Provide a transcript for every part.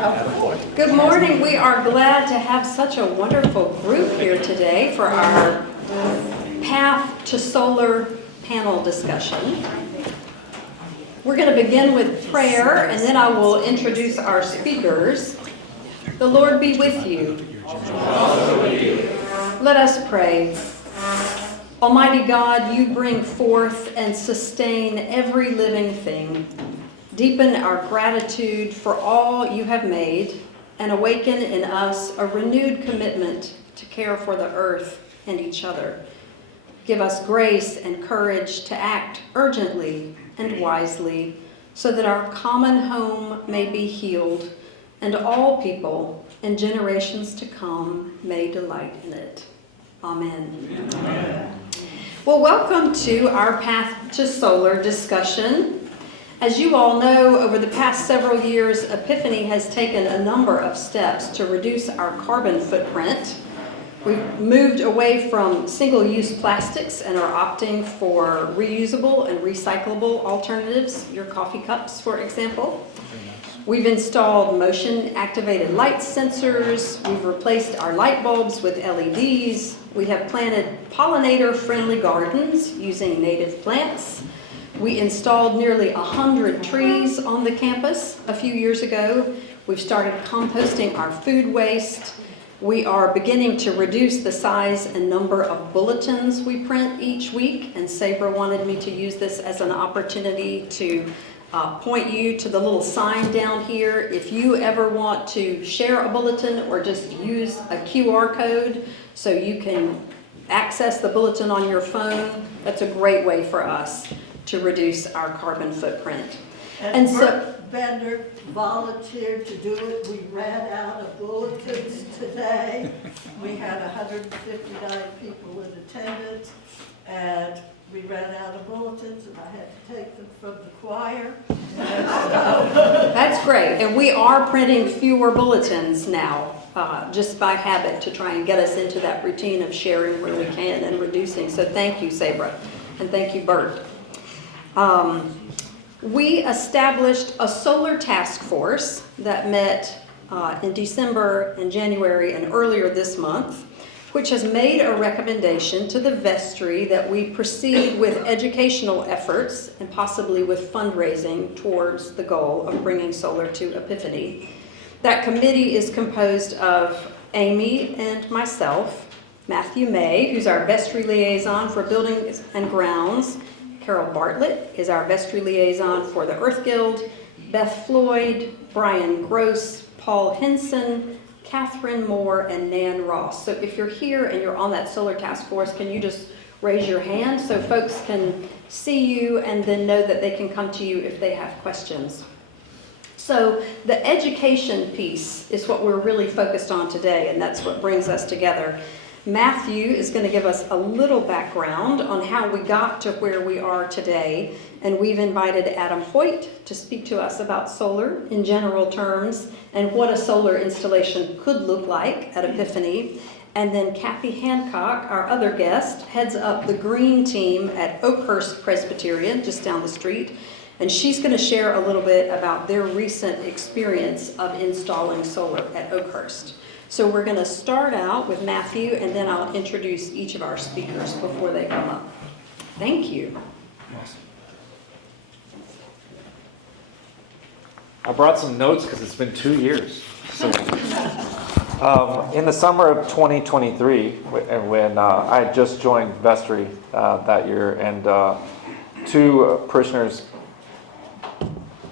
Good morning. We are glad to have such a wonderful group here today for our Path to Solar panel discussion. We're going to begin with prayer, and then I will introduce our speakers. The Lord be with you. Let us pray. Almighty God, you bring forth and sustain every living thing. Deepen our gratitude for all you have made and awaken in us a renewed commitment to care for the earth and each other. Give us grace and courage to act urgently and wisely so that our common home may be healed and all people and generations to come may delight in it. Amen. Amen. Well, welcome to our Path to Solar discussion. As you all know, over the past several years, Epiphany has taken a number of steps to reduce our carbon footprint. We've moved away from single-use plastics and are opting for reusable and recyclable alternatives, your coffee cups, for example. We've installed motion-activated light sensors. We've replaced our light bulbs with LEDs. We have planted pollinator-friendly gardens using native plants. We installed nearly 100 trees on the campus a few years ago. We've started composting our food waste. We are beginning to reduce the size and number of bulletins we print each week, and Sabra wanted me to use this as an opportunity to point you to the little sign down here. If you ever want to share a bulletin or just use a QR code so you can access the bulletin on your phone, that's a great way for us to reduce our carbon footprint. And so Bender volunteered to do it. We ran out of bulletins today. We had 159 people in attendance, and we ran out of bulletins, and I had to take them from the choir. That's great, and we are printing fewer bulletins now, just by habit, to try and get us into that routine of sharing where we can and reducing. So thank you, Sabra, and thank you, Bert. We established a solar task force that met in December and January and earlier this month, which has made a recommendation to the vestry that we proceed with educational efforts and possibly with fundraising towards the goal of bringing solar to Epiphany. That committee is composed of Amy and myself, Matthew May, who's our vestry liaison for buildings and grounds. Carol Bartlett is our vestry liaison for the Earth Guild, Beth Floyd, Brian Gross, Paul Henson, Catherine Moore, and Nan Ross. So if you're here and you're on that solar task force, can you just raise your hand so folks can see you and then know that they can come to you if they have questions? So the education piece is what we're really focused on today, and that's what brings us together. Matthew is going to give us a little background on how we got to where we are today, and we've invited Adam Hoyt to speak to us about solar in general terms and what a solar installation could look like at Epiphany. And then Kathy Hancock, our other guest, heads up the green team at Oakhurst Presbyterian, just down the street, and she's going to share a little bit about their recent experience of installing solar at Oakhurst. So we're going to start out with Matthew, and then I'll introduce each of our speakers before they come up. Thank you. I brought some notes because it's been 2 years. So, in the summer of 2023, when I had just joined vestry that year, and two parishioners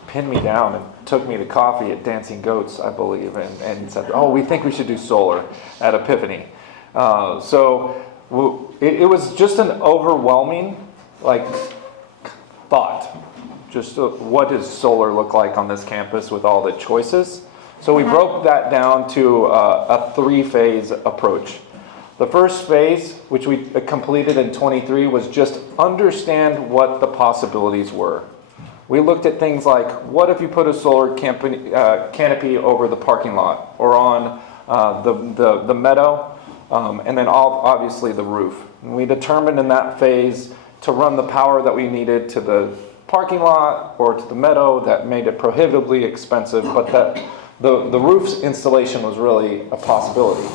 pinned me down and took me to coffee at Dancing Goats, I believe, and said, "Oh, we think we should do solar at Epiphany." So it was just an overwhelming, thought. Just what does solar look like on this campus with all the choices? So we broke that down to a three-phase approach. The first phase, which we completed in 23, was just understand what the possibilities were. We looked at things like, what if you put a solar canopy over the parking lot or on the meadow, and then obviously the roof. And we determined in that phase to run the power that we needed to the parking lot or to the meadow that made it prohibitively expensive, but that The roof's installation was really a possibility.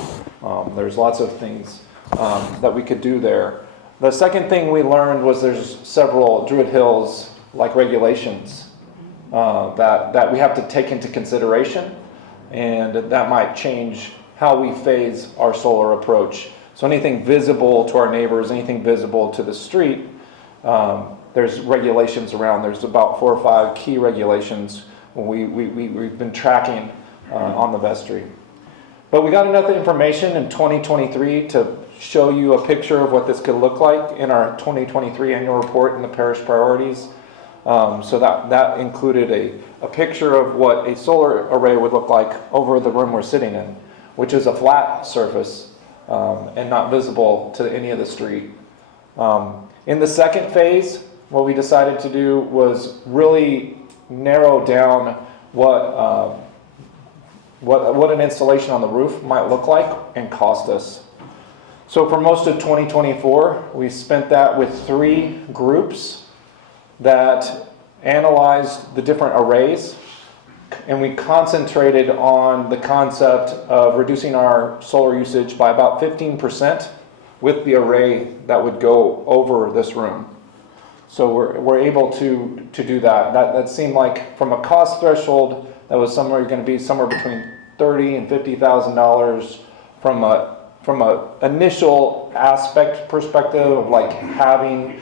There's lots of things that we could do there. The second thing we learned was there's several Druid Hills like regulations that we have to take into consideration, and that might change how we phase our solar approach. So anything visible to our neighbors, anything visible to the street, there's regulations around. There's about 4 or 5 key regulations we've been tracking on the vestry. But we got enough information in 2023 to show you a picture of what this could look like in our 2023 annual report in the parish priorities. So that included a picture of what a solar array would look like over the room we're sitting in, which is a flat surface and not visible to any of the street. In the second phase, what we decided to do was really narrow down what an installation on the roof might look like and cost us. So for most of 2024, we spent that with 3 groups that analyzed the different arrays, and we concentrated on the concept of reducing our solar usage by about 15% with the array that would go over this room. So we're able to do that. That seemed like, from a cost threshold, that was somewhere going to be somewhere between $30,000 and $50,000 from a initial aspect perspective of like having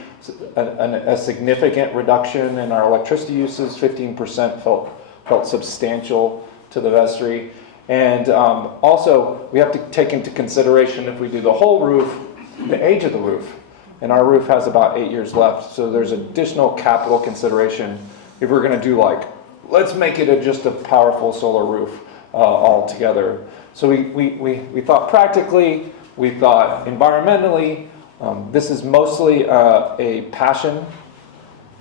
a significant reduction in our electricity uses. 15% felt substantial to the vestry. And also, we have to take into consideration, if we do the whole roof, the age of the roof. And our roof has about 8 years left, so there's additional capital consideration if we're going to do let's make it just a powerful solar roof altogether. So we thought practically, we thought environmentally. This is mostly a passion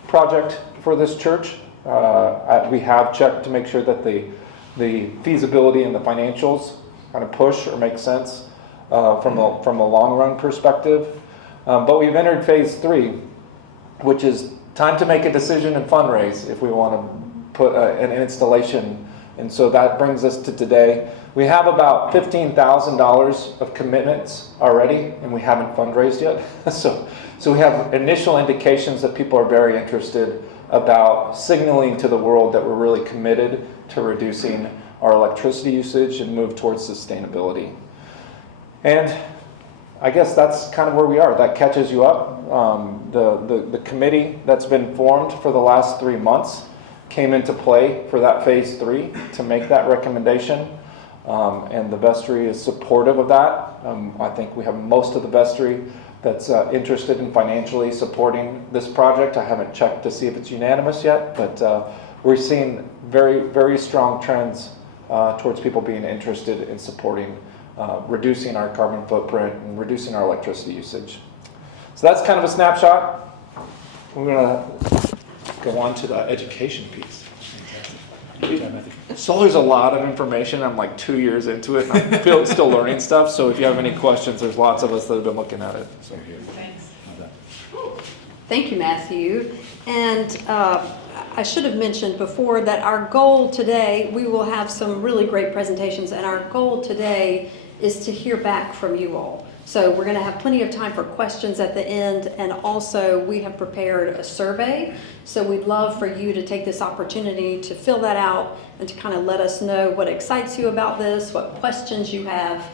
project for this church. We have checked to make sure that the feasibility and the financials kind of push or make sense from a long run perspective. But we've entered phase 3, which is time to make a decision and fundraise if we want to put an installation. And so that brings us to today. We have about $15,000 of commitments already, and we haven't fundraised yet. So we have initial indications that people are very interested about signaling to the world that we're really committed to reducing our electricity usage and move towards sustainability. And I guess that's kind of where we are. That catches you up. The committee that's been formed for the last 3 months came into play for that phase 3 to make that recommendation. And the vestry is supportive of that. I think we have most of the vestry that's interested in financially supporting this project. I haven't checked to see if it's unanimous yet, but we're seeing very, very strong trends towards people being interested in supporting reducing our carbon footprint and reducing our electricity usage. So that's kind of a snapshot. We're going to go on to the education piece. Solar's a lot of information. I'm like 2 years into it, and I'm still learning stuff. So if you have any questions, there's lots of us that have been looking at it. So. Thanks. Thank you, Matthew. And I should have mentioned before that our goal today, we will have some really great presentations, and our goal today is to hear back from you all. So we're going to have plenty of time for questions at the end, and also we have prepared a survey. So we'd love for you to take this opportunity to fill that out and to kind of let us know what excites you about this, what questions you have,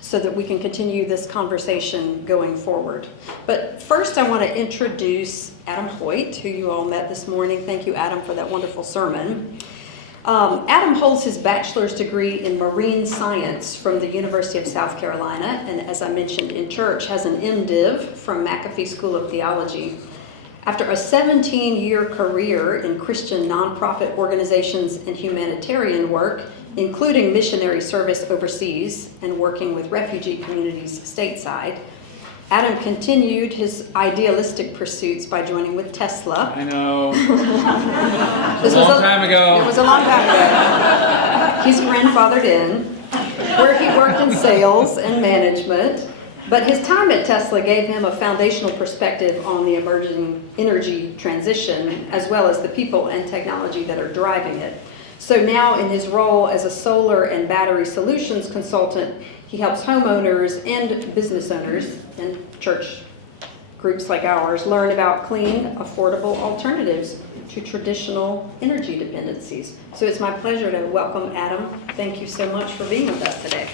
so that we can continue this conversation going forward. But first I want to introduce Adam Hoyt, who you all met this morning. Thank you, Adam, for that wonderful sermon. Adam holds his bachelor's degree in marine science from the University of South Carolina, and as I mentioned in church, has an MDiv from McAfee School of Theology. After a 17-year career in Christian nonprofit organizations and humanitarian work, including missionary service overseas and working with refugee communities stateside, Adam continued his idealistic pursuits by joining with Tesla. I know. This a long time ago. It was a long time ago. He's grandfathered in, where he worked in sales and management. But his time at Tesla gave him a foundational perspective on the emerging energy transition, as well as the people and technology that are driving it. So now in his role as a solar and battery solutions consultant, he helps homeowners and business owners and church groups like ours learn about clean, affordable alternatives to traditional energy dependencies. So it's my pleasure to welcome Adam. Thank you so much for being with us today.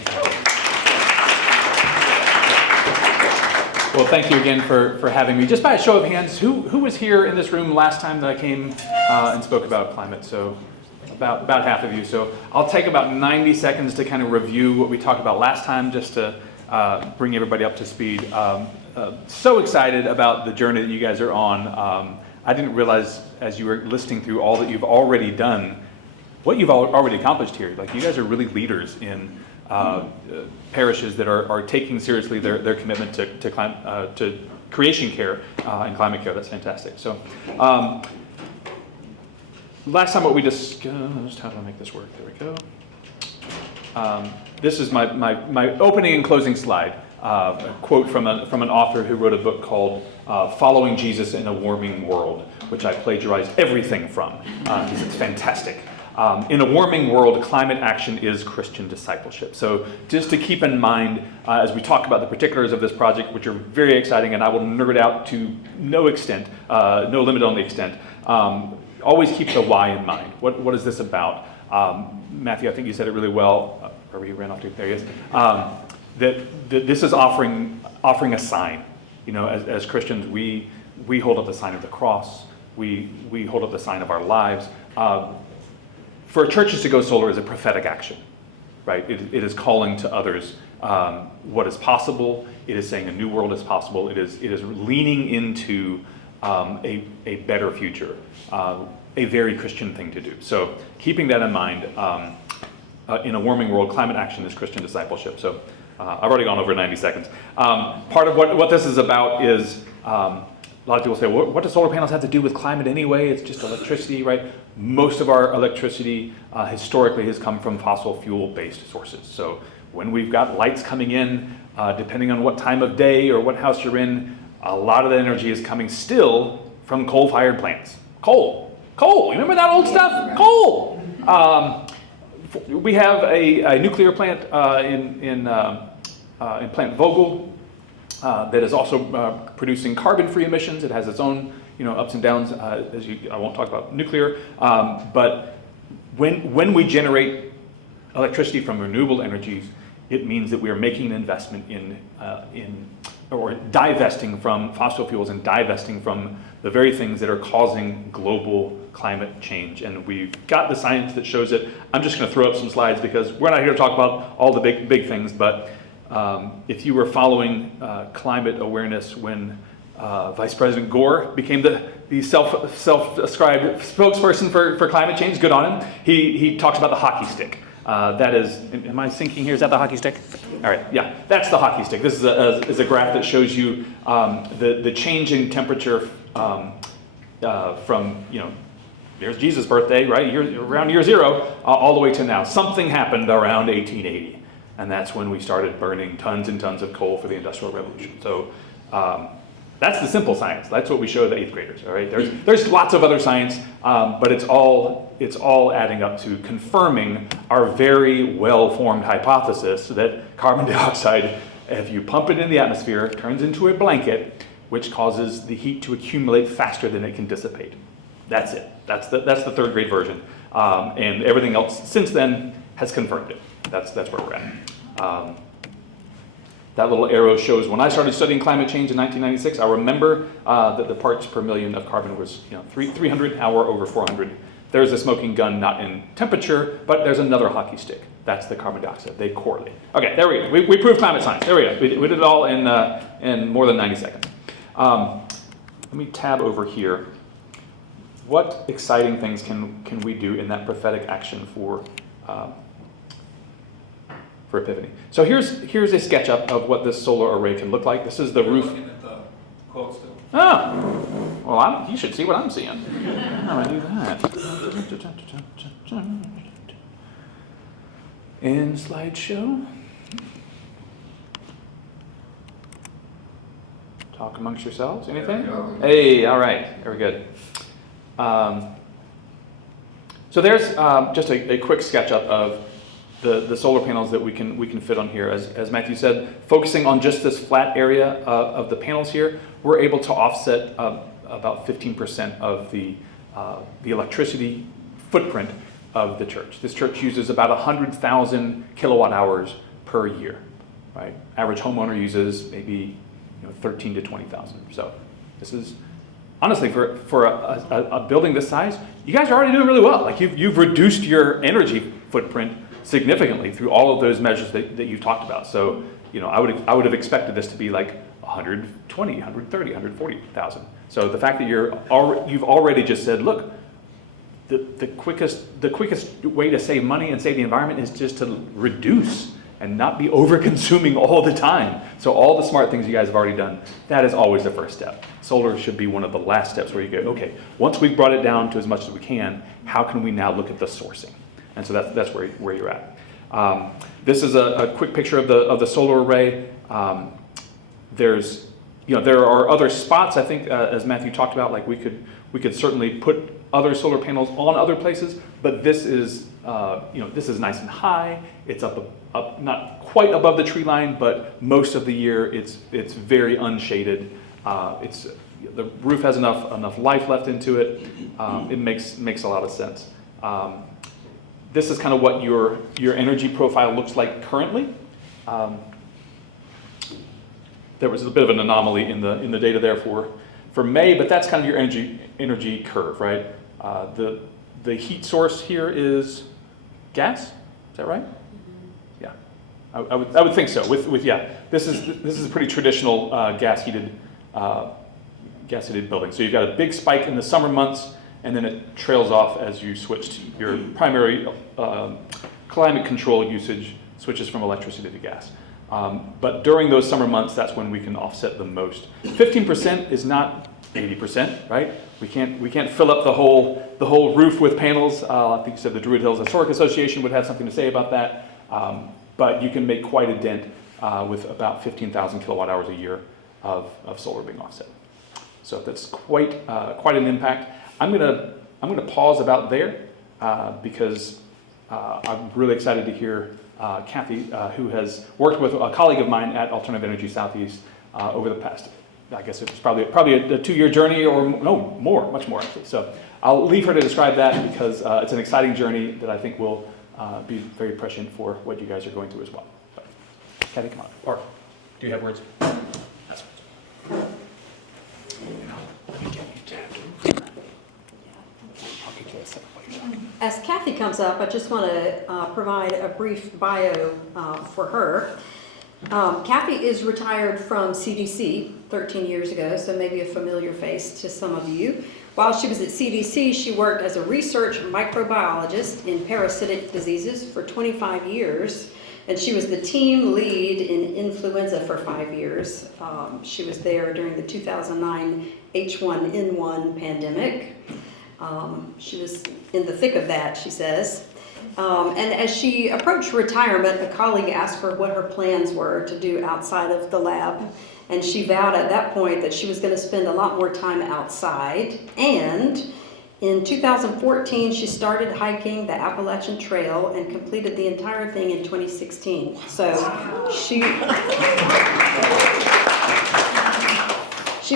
Well, thank you again for having me. Just by a show of hands, who was here in this room last time that I came and spoke about climate? So about half of you. So I'll take about 90 seconds to kind of review what we talked about last time, just to bring everybody up to speed. So excited about the journey that you guys are on. I didn't realize as you were listing through all that you've already done, what you've already accomplished here. Like, you guys are really leaders in parishes that are taking seriously their commitment to creation care and climate care. That's fantastic. So last time what we discussed, how do I make this work? There we go. This is my opening and closing slide. A quote from an author who wrote a book called Following Jesus in a Warming World, which I plagiarized everything from because it's fantastic. In a warming world, climate action is Christian discipleship. So just to keep in mind as we talk about the particulars of this project, which are very exciting, and I will nerd out to no extent, no limit on the extent, always keep the why in mind. What is this about? Matthew, I think you said it really well. Or he ran off to, there he is. That this is offering a sign. You know, as Christians, we hold up the sign of the cross. We hold up the sign of our lives. For churches to go solar is a prophetic action, right? It is calling to others what is possible. It is saying a new world is possible. It is leaning into a better future, a very Christian thing to do. So keeping that in mind, in a warming world, climate action is Christian discipleship. So I've already gone over 90 seconds. Part of what this is about is, a lot of people say, well, what do solar panels have to do with climate anyway? It's just electricity, right? Most of our electricity historically has come from fossil fuel-based sources. So when we've got lights coming in, depending on what time of day or what house you're in, a lot of the energy is coming still from coal-fired plants. Coal, remember that old stuff? Coal! We have a nuclear plant in Plant Vogel that is also producing carbon-free emissions. It has its own, ups and downs. I won't talk about nuclear, but when we generate electricity from renewable energies, it means that we are making an investment or divesting from fossil fuels and divesting from the very things that are causing global climate change. And we've got the science that shows it. I'm just going to throw up some slides because we're not here to talk about all the big things, but if you were following climate awareness when Vice President Gore became the self-described spokesperson for climate change, good on him. He talks about the hockey stick. That is, am I syncing here? Is that the hockey stick? All right, yeah, that's the hockey stick. This is a graph that shows you the change in temperature from, there's Jesus' birthday, right? Around year zero, all the way to now. Something happened around 1880. And that's when we started burning tons and tons of coal for the Industrial Revolution. So that's the simple science. That's what we show the 8th graders. All right. There's lots of other science, but it's all adding up to confirming our very well-formed hypothesis that carbon dioxide, if you pump it in the atmosphere, turns into a blanket, which causes the heat to accumulate faster than it can dissipate. That's it. That's the 3rd grade version, and everything else since then has confirmed it. That's where we're at. That little arrow shows when I started studying climate change in 1996, I remember that the parts per million of carbon was 300, now we're over 400. There's a smoking gun, not in temperature, but there's another hockey stick. That's the carbon dioxide. They correlate. Okay, there we go. We proved climate science. There we go. We did it all in more than 90 seconds. Let me tab over here. What exciting things can we do in that prophetic action for Epiphany? So here's a sketch up of what this solar array can look like. This is the roof. Looking at the quote still. Oh, well, you should see what I'm seeing. How do I do that? In slideshow. Talk amongst yourselves. Anything? There we go. Hey, all right, very good. So there's just a quick SketchUp of the solar panels that we can fit on here. As Matthew said, focusing on just this flat area of the panels here, we're able to offset about 15% of the electricity footprint of the church. This church uses about 100,000 kilowatt hours per year, right? Average homeowner uses maybe 13 to 20,000. So this is honestly for a building this size, you guys are already doing really well. Like you've reduced your energy footprint significantly through all of those measures that you've talked about. So I would have expected this to be like 120, 130, 140,000. So the fact that you've already just said, look, the quickest way to save money and save the environment is just to reduce and not be over-consuming all the time. So all the smart things you guys have already done, that is always the first step. Solar should be one of the last steps where you go, okay, once we've brought it down to as much as we can, how can we now look at the sourcing? And so that's where you're at. This is a quick picture of the solar array. There are other spots, I think, as Matthew talked about, like we could certainly put other solar panels on other places, but this is nice and high. It's up not quite above the tree line, but most of the year it's very unshaded. The roof has enough life left into it. It makes a lot of sense. This is kind of what your energy profile looks like currently. There was a bit of an anomaly in the data there for May, but that's kind of your energy curve, right? The heat source here is gas. Is that right? Yeah, I would think so. This is a pretty traditional gas heated building. So you've got a big spike in the summer months, and then it trails off as you switch to your primary climate control usage switches from electricity to gas. But during those summer months, that's when we can offset the most. 15% is not 80%, right? We can't fill up the whole roof with panels. I think you said the Druid Hills Historic Association would have something to say about that. But you can make quite a dent with about 15,000 kilowatt hours a year of solar being offset. So that's quite an impact. I'm gonna pause about there because I'm really excited to hear Kathy, who has worked with a colleague of mine at Alternative Energy Southeast over the past, I guess it was probably a 2-year journey, or no, much more actually. So I'll leave her to describe that because it's an exciting journey that I think will be very prescient for what you guys are going through as well. So, Kathy, come on. Or do you have words? That's right. As Kathy comes up, I just want to provide a brief bio for her. Kathy is retired from CDC 13 years ago, so maybe a familiar face to some of you. While she was at CDC, she worked as a research microbiologist in parasitic diseases for 25 years, and she was the team lead in influenza for 5 years. She was there during the 2009 H1N1 pandemic. She was in the thick of that, she says. And as she approached retirement, a colleague asked her what her plans were to do outside of the lab. And she vowed at that point that she was going to spend a lot more time outside. And in 2014, she started hiking the Appalachian Trail and completed the entire thing in 2016. So she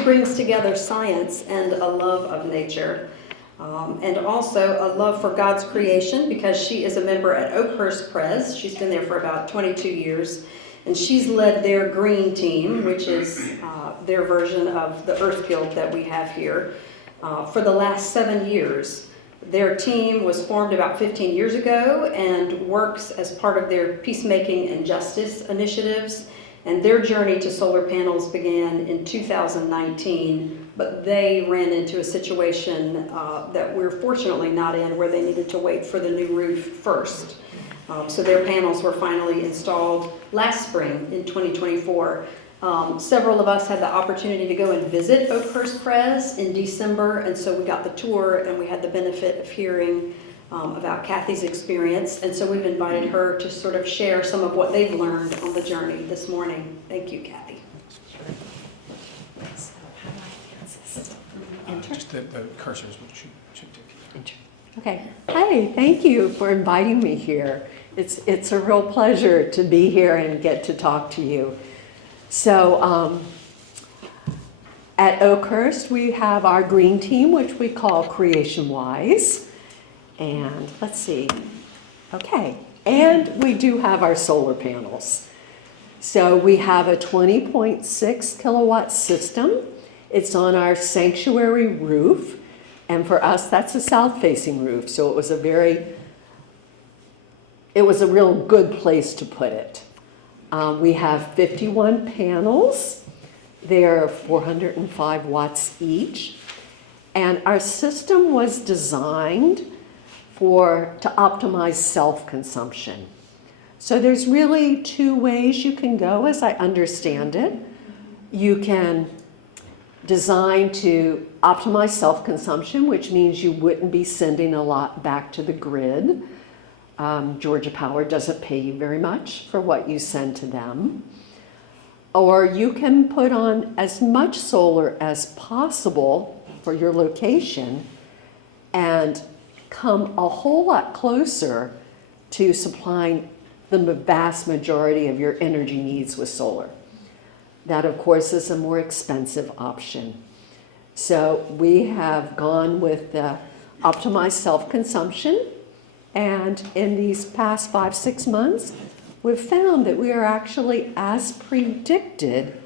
brings together science and a love of nature. And also a love for God's creation, because she is a member at Oakhurst Pres. She's been there for about 22 years, and she's led their green team, which is their version of the Earth Guild that we have here, for the last 7 years. Their team was formed about 15 years ago and works as part of their peacemaking and justice initiatives. And their journey to solar panels began in 2019, but they ran into a situation that we're fortunately not in, where they needed to wait for the new roof first. So their panels were finally installed last spring in 2024. Several of us had the opportunity to go and visit Oakhurst Pres in December, and so we got the tour and we had the benefit of hearing about Kathy's experience, and so we've invited her to sort of share some of what they've learned on the journey this morning. Thank you, Kathy. Just the cursors should do. Okay. Hi, thank you for inviting me here. It's a real pleasure to be here and get to talk to you. So at Oakhurst, we have our green team, which we call Creation Wise. And let's see. Okay. And we do have our solar panels. So we have a 20.6 kilowatt system. It's on our sanctuary roof. And for us, that's a south-facing roof, so it was a real good place to put it. We have 51 panels. They're 405 watts each. And our system was designed to optimize self-consumption. So there's really two ways you can go, as I understand it. You can design to optimize self-consumption, which means you wouldn't be sending a lot back to the grid. Georgia Power doesn't pay you very much for what you send to them. Or you can put on as much solar as possible for your location and come a whole lot closer to supplying the vast majority of your energy needs with solar. That, of course, is a more expensive option. So we have gone with the optimized self-consumption, and in these past 5-6 months, we've found that we are actually, as predicted,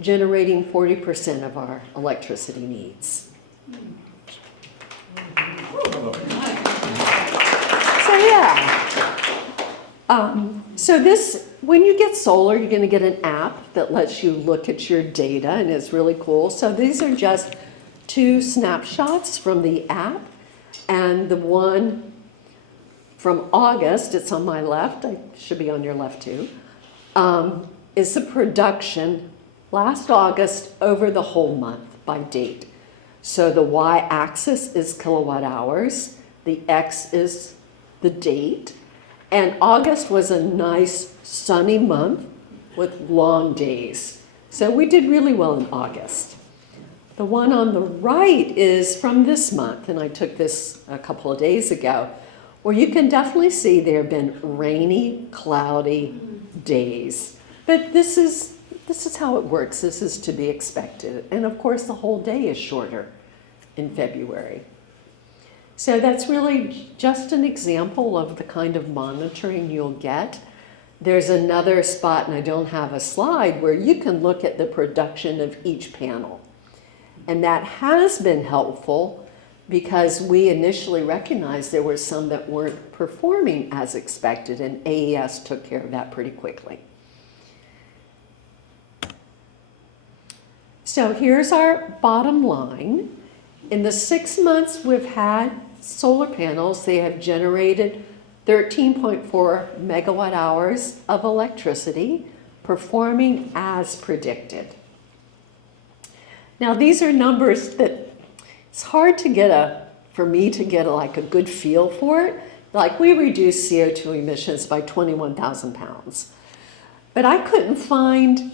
generating 40% of our electricity needs. So yeah. So this, when you get solar, you're going to get an app that lets you look at your data, and it's really cool. So these are just 2 snapshots from the app, and the one from August, it's on my left, I should be on your left too, is the production last August over the whole month by date. So the y-axis is kilowatt hours, the x is the date, and August was a nice sunny month with long days. So we did really well in August. The one on the right is from this month, and I took this a couple of days ago, where you can definitely see there have been rainy, cloudy days. But this is how it works. This is to be expected. And of course, the whole day is shorter in February. So that's really just an example of the kind of monitoring you'll get. There's another spot, and I don't have a slide, where you can look at the production of each panel. And that has been helpful because we initially recognized there were some that weren't performing as expected, and AES took care of that pretty quickly. So here's our bottom line. In the 6 months we've had solar panels, they have generated 13.4 megawatt hours of electricity, performing as predicted. Now these are numbers that it's hard to for me to get a good feel for it. Like, we reduced CO2 emissions by 21,000 pounds. But I couldn't find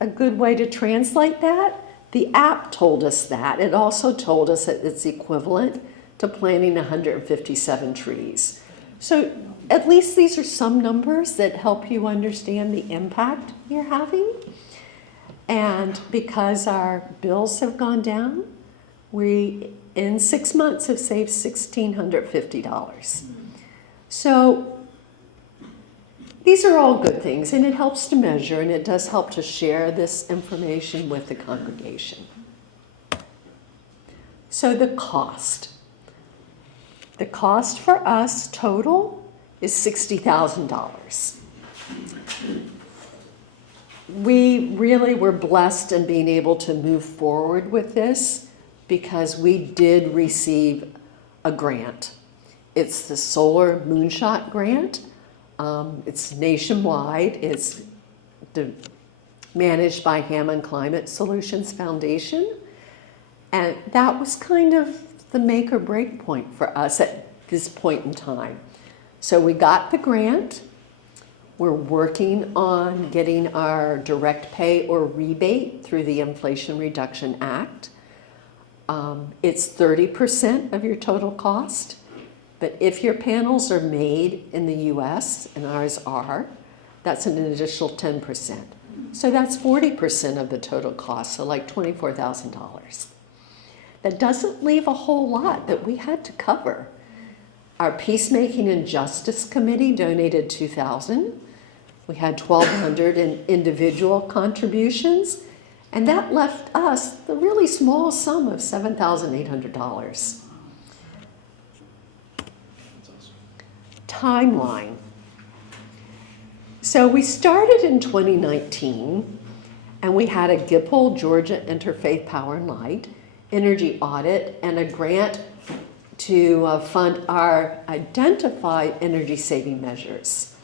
a good way to translate that. The app told us that. It also told us that it's equivalent to planting 157 trees. So at least these are some numbers that help you understand the impact you're having. And because our bills have gone down, we, in 6 months, have saved $1,650. So these are all good things, and it helps to measure, and it does help to share this information with the congregation. So the cost. The cost for us total is $60,000. We really were blessed in being able to move forward with this because we did receive a grant. It's the Solar Moonshot Grant. It's nationwide. It's managed by Hammond Climate Solutions Foundation. And that was kind of the make or break point for us at this point in time. So we got the grant. We're working on getting our direct pay or rebate through the Inflation Reduction Act. It's 30% of your total cost. But if your panels are made in the US, and ours are, that's an additional 10%. So that's 40% of the total cost, so like $24,000. That doesn't leave a whole lot that we had to cover. Our Peacemaking and Justice Committee donated $2,000. We had 1,200 in individual contributions, and that left us the really small sum of $7,800. Timeline. So we started in 2019, and we had a GIPL, Georgia Interfaith Power and Light, energy audit, and a grant to fund our identified energy saving measures.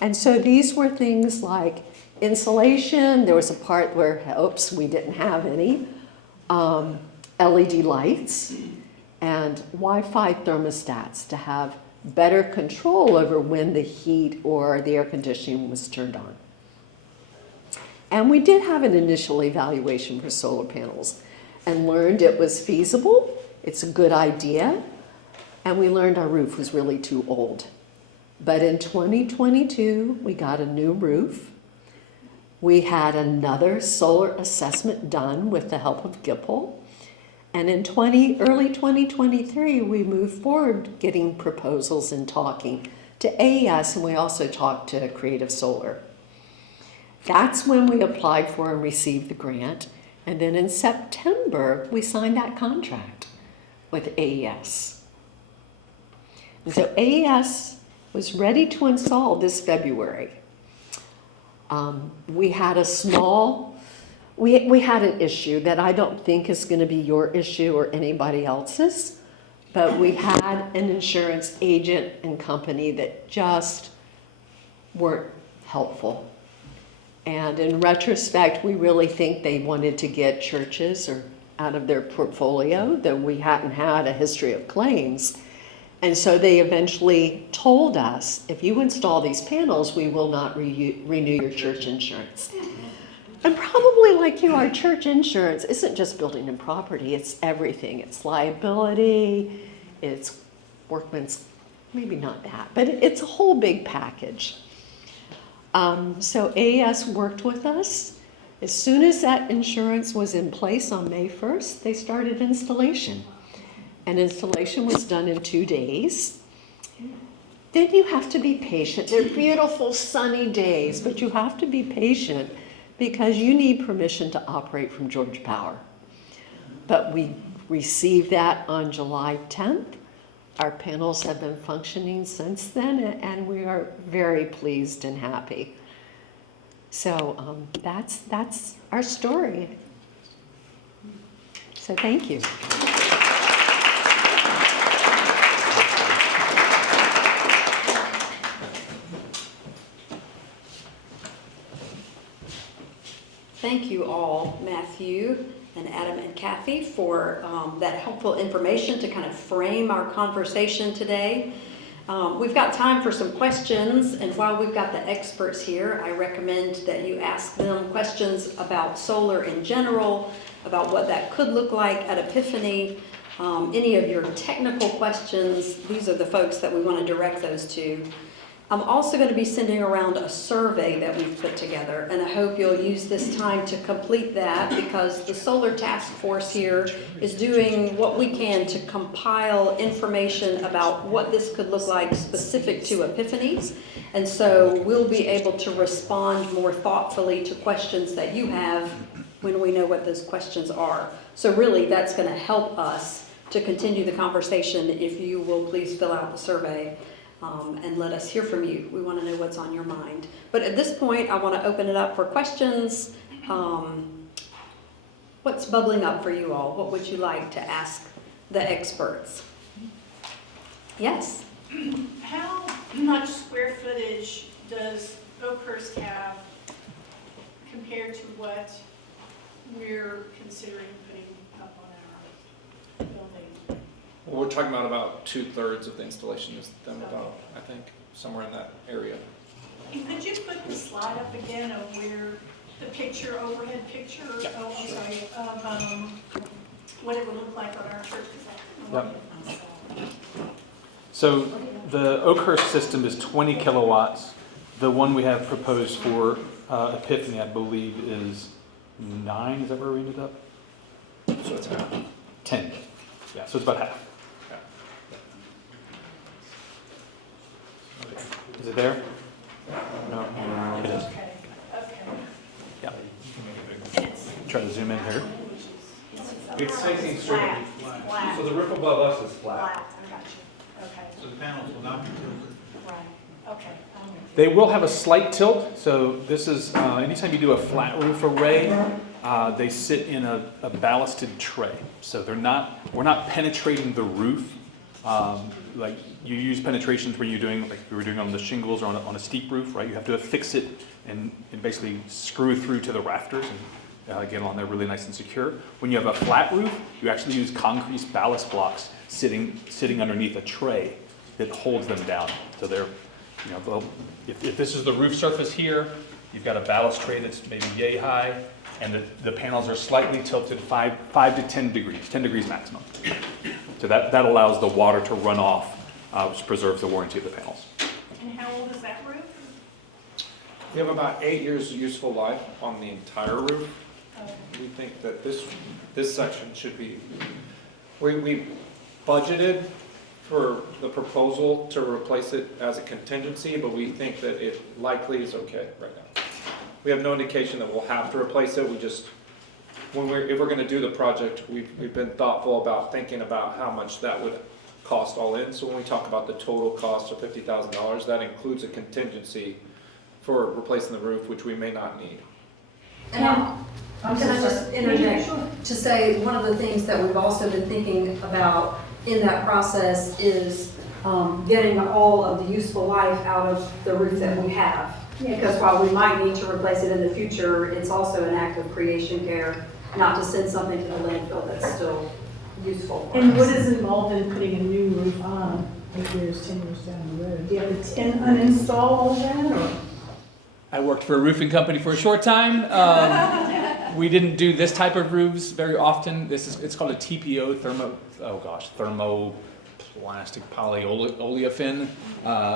And so these were things like insulation. There was a part where, oops, we didn't have any, LED lights, and Wi-Fi thermostats to have better control over when the heat or the air conditioning was turned on. And we did have an initial evaluation for solar panels and learned it was feasible, it's a good idea, and we learned our roof was really too old. But in 2022, we got a new roof. We had another solar assessment done with the help of GIPL. And in early 2023, we moved forward getting proposals and talking to AES, and we also talked to Creative Solar. That's when we applied for and received the grant. And then in September, we signed that contract with AES. And so AES was ready to install this February. We had an issue that I don't think is going to be your issue or anybody else's, but we had an insurance agent and company that just weren't helpful. And in retrospect, we really think they wanted to get churches or out of their portfolio, though we hadn't had a history of claims. And so they eventually told us, if you install these panels, we will not renew your church insurance. And probably like you, our church insurance isn't just building and property, it's everything. It's liability, it's workman's, maybe not that, but it's a whole big package. So AES worked with us. As soon as that insurance was in place on May 1st, they started installation. And installation was done in 2 days. Then you have to be patient. They're beautiful sunny days, but you have to be patient because you need permission to operate from Georgia Power. But we received that on July 10th. Our panels have been functioning since then, and we are very pleased and happy. So that's our story. So thank you. Thank you all, Matthew and Adam and Kathy, for that helpful information to kind of frame our conversation today. We've got time for some questions, and while we've got the experts here, I recommend that you ask them questions about solar in general, about what that could look like at Epiphany. Any of your technical questions, these are the folks that we want to direct those to. I'm also going to be sending around a survey that we've put together, and I hope you'll use this time to complete that, because the Solar Task Force here is doing what we can to compile information about what this could look like specific to Epiphany. And so we'll be able to respond more thoughtfully to questions that you have when we know what those questions are. So really, that's going to help us to continue the conversation if you will please fill out the survey. And let us hear from you. We want to know what's on your mind. But at this point, I want to open it up for questions. What's bubbling up for you all? What would you like to ask the experts? Yes? How much square footage does Oakhurst have compared to what we're considering putting up on our building? Well, we're talking about 2/3 of the installation is done about, I think, somewhere in that area. And could you put the slide up again of where the picture, overhead picture, Yeah, oh, I'm sure. sorry, of what it would look like on our church? 'Cause I couldn't Yep. remember. So the Oakhurst system is 20 kilowatts. The one we have proposed for Epiphany, I believe, is 9. Is that where we ended up? So it's 10. Yeah, so it's about half. Is it there? No, it is. Okay, okay. Yeah. Try to zoom in here. It's facing straight. Flat. So the roof above us is Flat, I got you. Okay, So the panels will not be tilted. right, okay. I'm with you. They will have a slight tilt, so this is, anytime you do a flat roof array, they sit in a ballasted tray. So we're not penetrating the roof, like you use penetrations where you're doing, like we were doing on the shingles or on a steep roof, right? You have to affix it and basically screw through to the rafters and get on there really nice and secure. When you have a flat roof, you actually use concrete ballast blocks sitting underneath a tray that holds them down. So they're, if this is the roof surface here, you've got a ballast tray that's maybe yay high, and the panels are slightly tilted 5 to 10 degrees, 10 degrees maximum. So that allows the water to run off, which preserves the warranty of the panels. And how old is that roof? We have about 8 years useful life on the entire roof. Oh, We think that this section should be, we budgeted for the proposal to replace it as a contingency, but we think that it likely is okay right now. We have no indication that we'll have to replace it. We just, if we're gonna do the project, we've been thoughtful about thinking about how much that would cost all in. So when we talk about the total cost of $50,000, that includes a contingency for replacing the roof, which we may not need. And can I just interject to say, one of the things that we've also been thinking about in that process is getting all of the useful life out of the roof that we have. Because while we might need to replace it in the future, it's also an act of creation care, not to send something to the landfill that's still useful. for And us. what is involved in putting a new roof on 8 years, 10 years down the road? Do you have to uninstall all of that, or? I worked for a roofing company for a short time. We didn't do this type of roofs very often. It's called a TPO, thermoplastic polyolefin.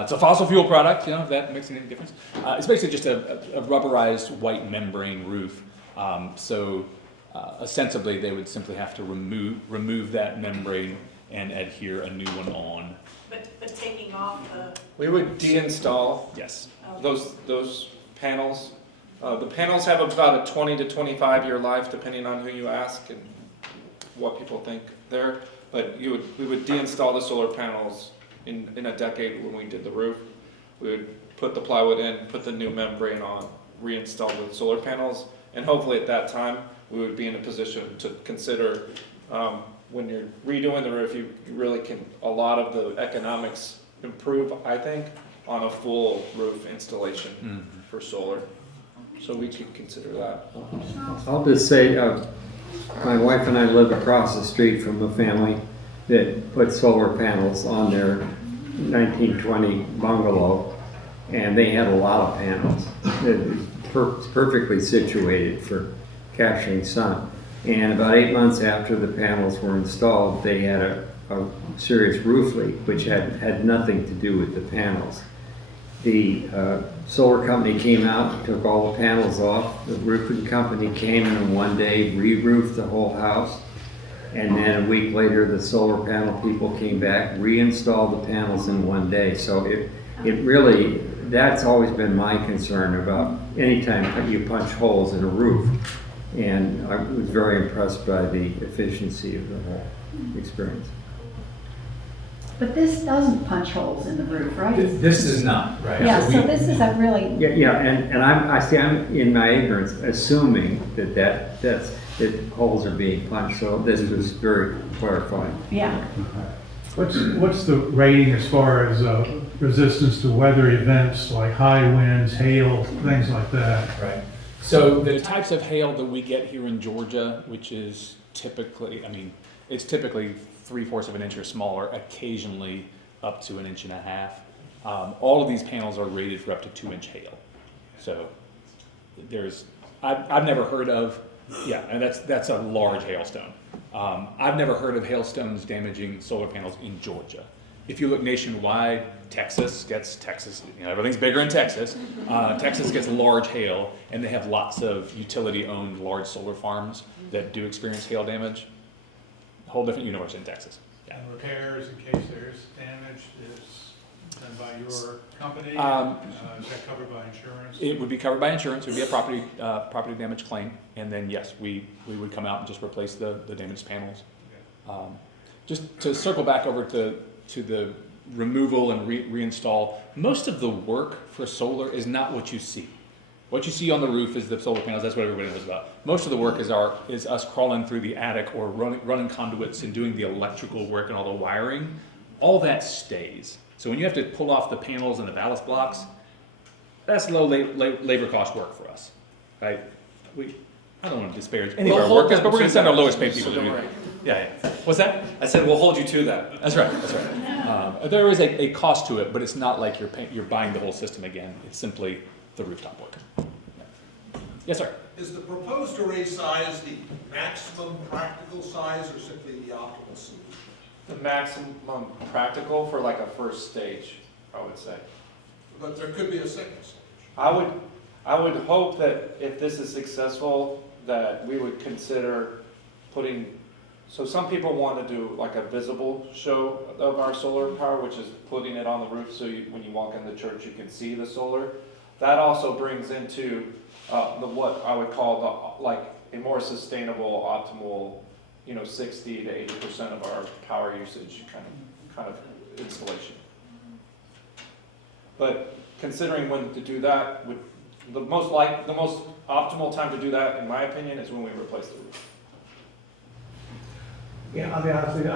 It's a fossil fuel product, if that makes any difference. It's basically just a rubberized white membrane roof. Ostensibly, they would simply have to remove that membrane and adhere a new one on. But taking off the, We would deinstall Yes. those panels. The panels have about a 20 to 25 year life, depending on who you ask and what people think there. But we would deinstall the solar panels in a decade when we did the roof. We would put the plywood in, put the new membrane on, reinstall the solar panels, and hopefully at that time we would be in a position to consider when you're redoing the roof, you really can, a lot of the economics improve, I think, on a full roof installation for solar. So we could consider that. I'll just say, my wife and I live across the street from a family that put solar panels on their 1920 bungalow, and they had a lot of panels. It was perfectly situated for capturing sun. And about 8 months after the panels were installed, they had a serious roof leak, which had nothing to do with the panels. The solar company came out and took all the panels off. The roofing company came in and one day re-roofed the whole house. And then a week later, the solar panel people came back, reinstalled the panels in one day. So it really, that's always been my concern about anytime you punch holes in a roof. And I was very impressed by the efficiency of the whole experience. But this doesn't punch holes in the roof, right? This is not, right? Yeah, so this is a really, Yeah, and I'm in my ignorance assuming that holes are being punched, so this was very clarifying. yeah. What's the rating as far as resistance to weather events like high winds, hail, things like that? Right. So the types of hail that we get here in Georgia, which is typically, it's typically 3/4 of an inch or smaller, occasionally up to 1.5 inches. All of these panels are rated for up to 2-inch hail. So I've never heard of, and that's a large hailstone. I've never heard of hailstones damaging solar panels in Georgia. If you look nationwide, Texas, everything's bigger in Texas. Texas gets large hail, and they have lots of utility-owned large solar farms that do experience hail damage. A whole different universe in Texas. Yeah. And repairs in case there's damage is done by your company? Is that covered by insurance? It would be covered by insurance. It would be a property damage claim, and then yes, we would come out and just replace the damaged panels. Just to circle back over to the removal and reinstall, most of the work for solar is not what you see. What you see on the roof is the solar panels. That's what everybody knows about. Most of the work is us crawling through the attic or running conduits and doing the electrical work and all the wiring. All that stays. So when you have to pull off the panels and the ballast blocks, that's low labor cost work for us, right? I don't want to disparage any of our workers, but we're going to send our lowest paid people to do it. Yeah. What's that? I said we'll hold you to that. That's right. There is a cost to it, but it's not like you're buying the whole system again. It's simply the rooftop work. Yes, sir. Is the proposed array size the maximum practical size or simply the optimal solution? The maximum practical for like a first stage, I would say. But there could be a second solution. I would hope that if this is successful, that we would consider putting, so some people want to do like a visible show of our solar power, which is putting it on the roof so when you walk in the church you can see the solar. That also brings into what I would call a more sustainable, optimal, 60 to 80% of our power usage kind of installation. But considering when to do that, the most optimal time to do that, in my opinion, is when we replace the roof. Yeah, I'll be honest with you,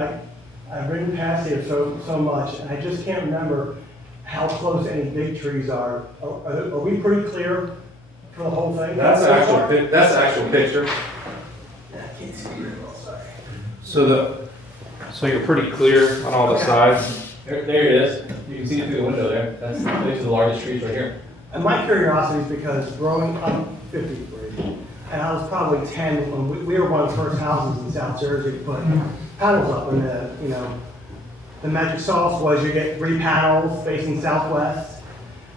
I've ridden past here so much, and I just can't remember how close any big trees are. Are we pretty clear for the whole thing? That's the actual picture. I can't see very well, sorry. So you're pretty clear on all the sides. There it is. You can see it through the window there. That's the largest trees right here. And my curiosity is because I'm 53, and I was probably 10 when we were one of the first houses in South Jersey to put panels up, and the magic sauce was you get 3 panels facing southwest,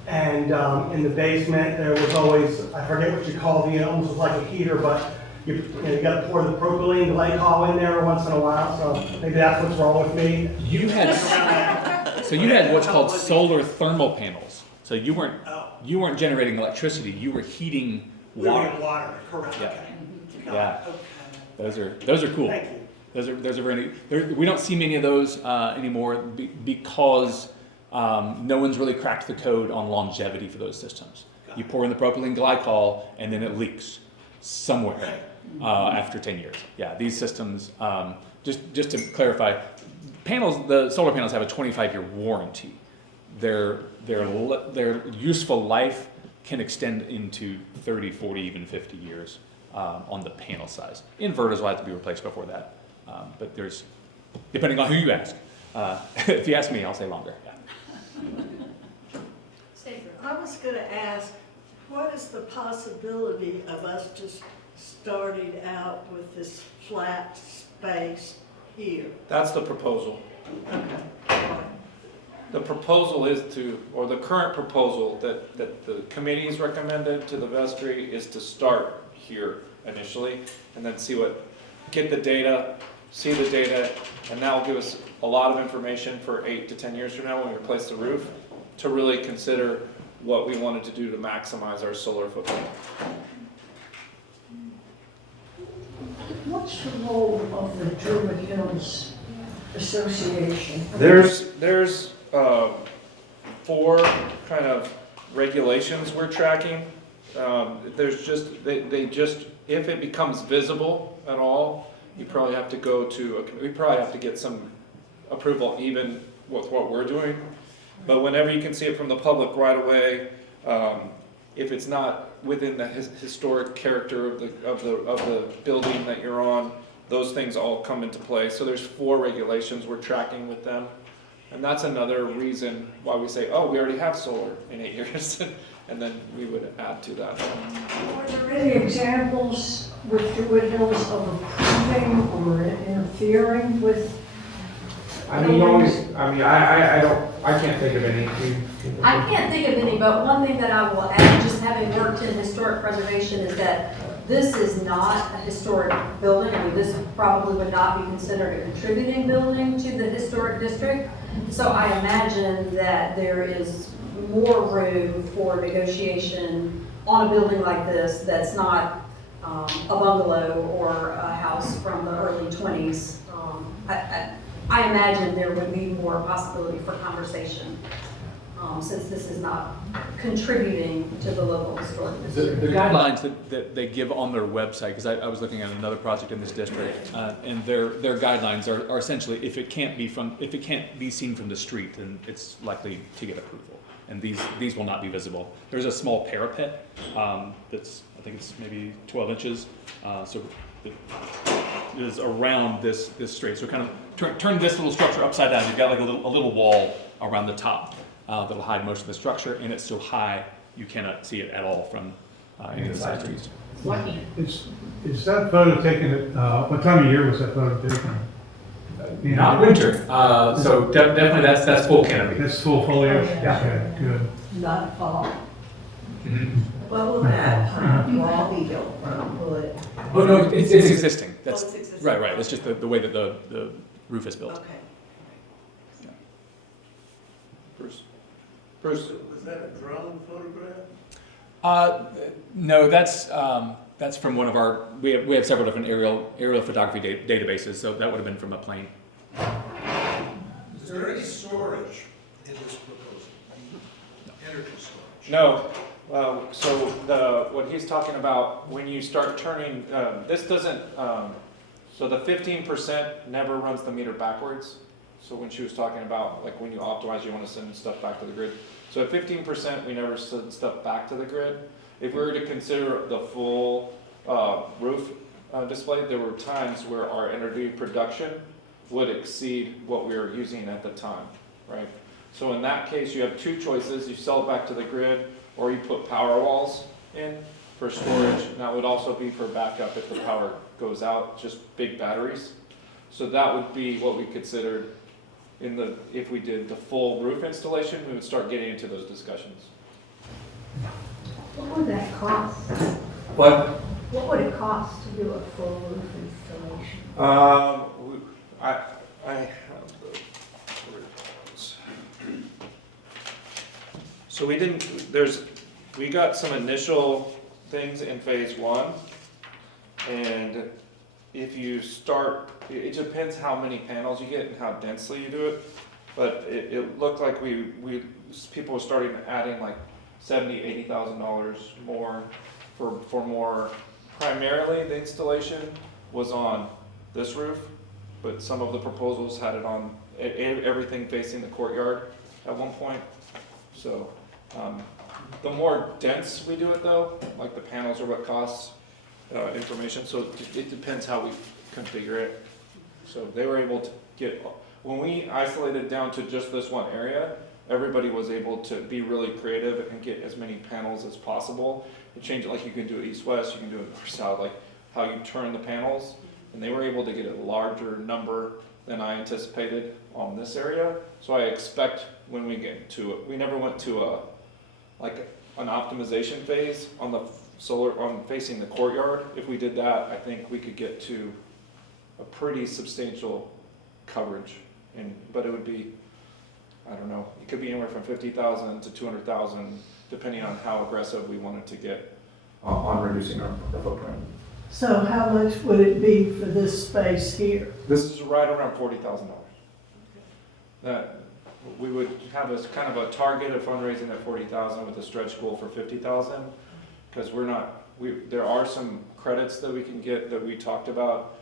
and in the basement there was always, I forget what you call it, almost was like a heater, but you got to pour the propylene glycol in there once in a while, so maybe that's what's wrong with me. You had what's called solar thermal panels. So you weren't generating electricity. You were heating water. Water, correct. Yeah. Okay. Yeah. Okay. Those are cool. Thank you. Those are very. We don't see many of those anymore because no one's really cracked the code on longevity for those systems. You pour in the propylene glycol and then it leaks somewhere after 10 years. Yeah, these systems. Just to clarify, the solar panels have a 25-year warranty. Their useful life can extend into 30, 40, even 50 years on the panel size. Inverters will have to be replaced before that. But there's, depending on who you ask. If you ask me, I'll say longer. Yeah. I was going to ask, what is the possibility of us just starting out with this flat space here? That's the proposal. Okay. The proposal is the current proposal that the committee's recommended to the vestry is to start here initially, and then get the data, see the data, and that will give us a lot of information for 8 to 10 years from now when we replace the roof, to really consider what we wanted to do to maximize our solar footprint. What's the role of the Druid Hills Association? There's 4 kind of regulations we're tracking. If it becomes visible at all, we probably have to get some approval even with what we're doing. But whenever you can see it from the public right away, if it's not within the historic character of the building that you're on, those things all come into play. So there's 4 regulations we're tracking with them. And that's another reason why we say, oh, we already have solar in 8 years. And then we would add to that. Are there any examples with Druid Hills of approving or interfering with I mean, you always, I don't, I can't think of any. I can't think of any, but one thing that I will add, just having worked in historic preservation, is that this is not a historic building. I mean, this probably would not be considered a contributing building to the historic district. So I imagine that there is more room for negotiation on a building like this that's not a bungalow or a house from the early 20s. I imagine there would be more possibility for conversation since this is not contributing to the local historic district. The guidelines that they give on their website, because I was looking at another project in this district, and their guidelines are essentially if it can't be seen from the street, then it's likely to get approval. And these will not be visible. There's a small parapet that's, I think it's maybe 12 inches, so it is around this street. So kind of turn this little structure upside down. You've got like a little wall around the top that'll hide most of the structure, and it's so high you cannot see it at all from any of the side streets. Is that photo taken at, what time of year was that photo taken? Not winter, so definitely that's full canopy. That's full foliage? Yeah. Okay, good. Not fall. Mm-hmm. What will that wall be built from? Will it? Oh no, it's existing. That's it's existing. right. It's just the way that the roof is built. Okay. Bruce? Was that a drone photograph? No, that's from one of our. We have several different aerial photography databases, so that would have been from a plane. Is there any storage in this proposal? Energy storage? No. So what he's talking about, when you start turning, this doesn't, so the 15% never runs the meter backwards. So when she was talking about, like, when you optimize, you want to send stuff back to the grid. So at 15%, we never send stuff back to the grid. If we were to consider the full roof display, there were times where our energy production would exceed what we were using at the time, right? So in that case, you have two choices. You sell it back to the grid, or you put power walls in for storage. And that would also be for backup if the power goes out, just big batteries. So that would be what we considered if we did the full roof installation, we would start getting into those discussions. What would that cost? What? What would it cost to do a full roof installation? So we got some initial things in phase one, and if you start, it depends how many panels you get and how densely you do it, but it looked like people were starting adding like $70,000, $80,000 more for more. Primarily, the installation was on this roof, but some of the proposals had it on everything facing the courtyard at one point. So the more dense we do it though, like the panels are what costs information, so it depends how we configure it. So they were able to get, when we isolated down to just this one area, everybody was able to be really creative and get as many panels as possible. And change it, like you can do it east-west, you can do it north-south, like how you turn the panels. And they were able to get a larger number than I anticipated on this area. So I expect when we get to it, we never went to an optimization phase on the solar, on facing the courtyard. If we did that, I think we could get to a pretty substantial coverage. But it would be, I don't know, it could be anywhere from 50,000 to 200,000, depending on how aggressive we wanted to get on reducing our footprint. So how much would it be for this space here? This is right around $40,000. That we would have a kind of a target of fundraising at 40,000 with a stretch goal for 50,000, because there are some credits that we can get that we talked about.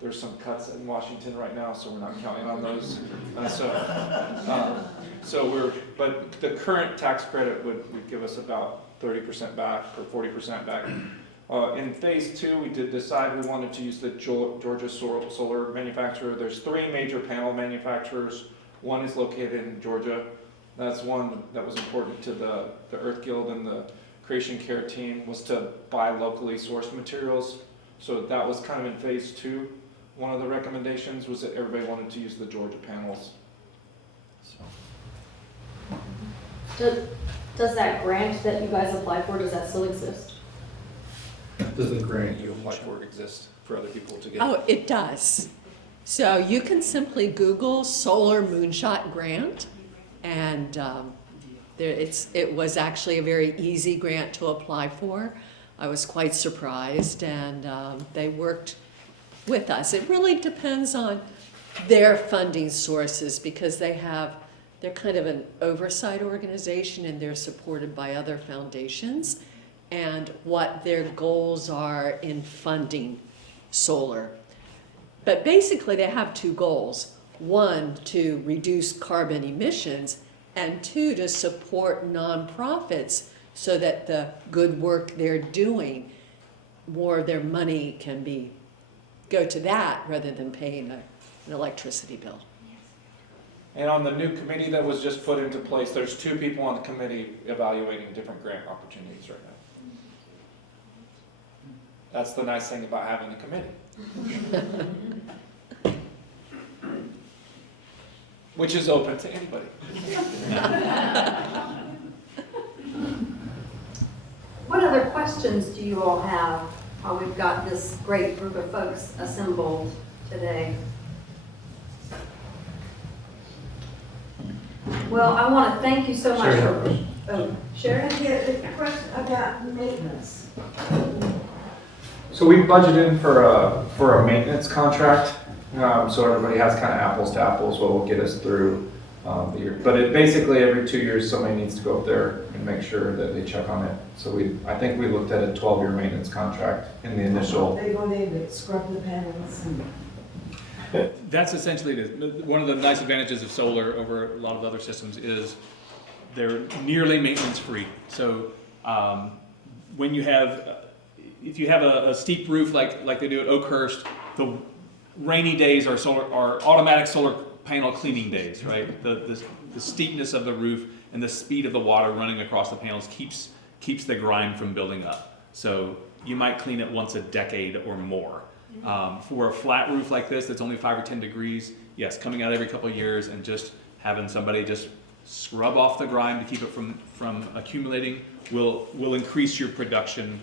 There's some cuts in Washington right now, so we're not counting on those. But the current tax credit would give us about 30% back or 40% back. In phase two, we did decide we wanted to use the Georgia solar manufacturer. There's 3 major panel manufacturers. One is located in Georgia. That's one that was important to the Earth Guild and the Creation Care team, was to buy locally sourced materials. So that was kind of in phase two. one of the recommendations was that everybody wanted to use the Georgia panels. So. Does that grant that you guys applied for, does that still exist? Does the grant you apply for exist for other people to get? Oh, it does. So you can simply Google Solar Moonshot Grant, and it was actually a very easy grant to apply for. I was quite surprised, and they worked with us. It really depends on their funding sources, because they're kind of an oversight organization, and they're supported by other foundations, and what their goals are in funding solar. But basically they have two goals. One, to reduce carbon emissions, and two, to support nonprofits so that the good work they're doing, more of their money can go to that rather than paying an electricity bill. And on the new committee that was just put into place, there's 2 people on the committee evaluating different grant opportunities right now. That's the nice thing about having a committee. Which is open to anybody. What other questions do you all have while we've got this great group of folks assembled today? Well, I want to thank you so much for... Sharon? Yeah, the question about maintenance. So we budgeted for a maintenance contract, so everybody has kind of apples to apples, what will get us through the year. But it basically every 2 years somebody needs to go up there and make sure that they check on it. So I think we looked at a 12-year maintenance contract in the initial. They go in to scrub the panels and. That's essentially one of the nice advantages of solar over a lot of other systems is they're nearly maintenance free. So when you have, if you have a steep roof like they do at Oakhurst, the rainy days are automatic solar panel cleaning days, right? The steepness of the roof and the speed of the water running across the panels keeps the grime from building up. So you might clean it once a decade or more. For a flat roof like this that's only 5 or 10 degrees, yes, coming out every couple of years and just having somebody just scrub off the grime to keep it from accumulating will increase your production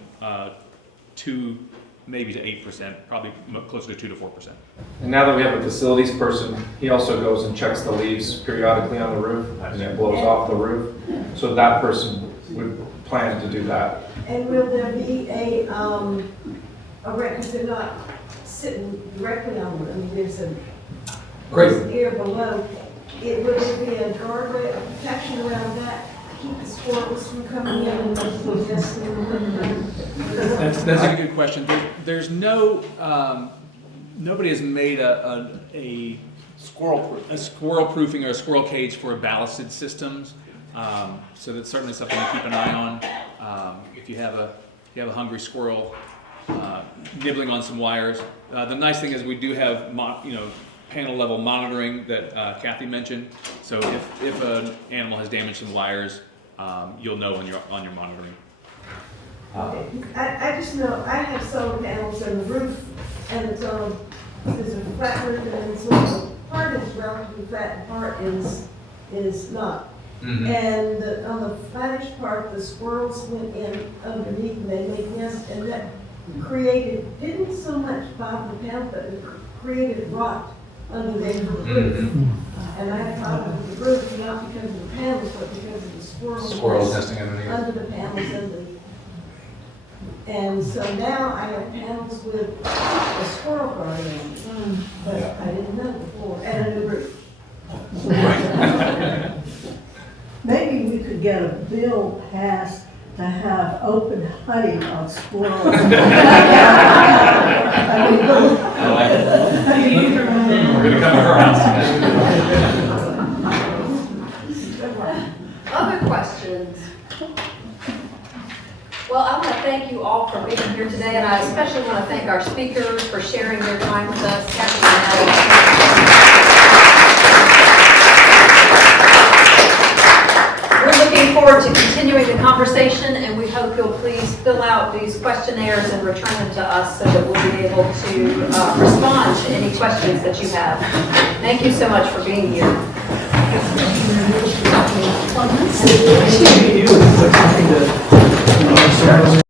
to maybe to 8%, probably closer to 2 to 4%. And now that we have a facilities person, he also goes and checks the leaves periodically on the roof, and it blows off the roof. So that person would plan to do that. And will there be a because they're not sitting directly on it, I mean, there's an ear below. Would there be a guardrail, a protection around that to keep the squirrels from coming in and nesting in the That's a good question. There's no, nobody has made a squirrel proofing or a squirrel cage for ballasted systems. So that's certainly something to keep an eye on. If you have a hungry squirrel nibbling on some wires. The nice thing is we do have panel level monitoring that Kathy mentioned. So if an animal has damaged some wires, you'll know on your monitoring. I just know I have solar panels on the roof, and it's on there's a flat roof, and it's part is relatively flat, and part is not. Mm-hmm. And on the flattish part, the squirrels went in underneath, and they made nests, and that didn't so much bother the panel, but it created rot under the roof. And I had problems with the roof, not because of the panels, but because of the squirrels nesting underneath. Under the panels underneath. And so now I have panels with a squirrel guard in them, but I didn't know before, and a new roof. Maybe we could get a bill passed to have open hunting of squirrels. I like it. We're gonna come to her house. Other questions? Well, I want to thank you all for being here today, and I especially want to thank our speakers for sharing their time with us. Kathy and Ellie. We're looking forward to continuing the conversation, and we hope you'll please fill out these questionnaires and return them to us so that we'll be able to respond to any questions that you have. Thank you so much for being here.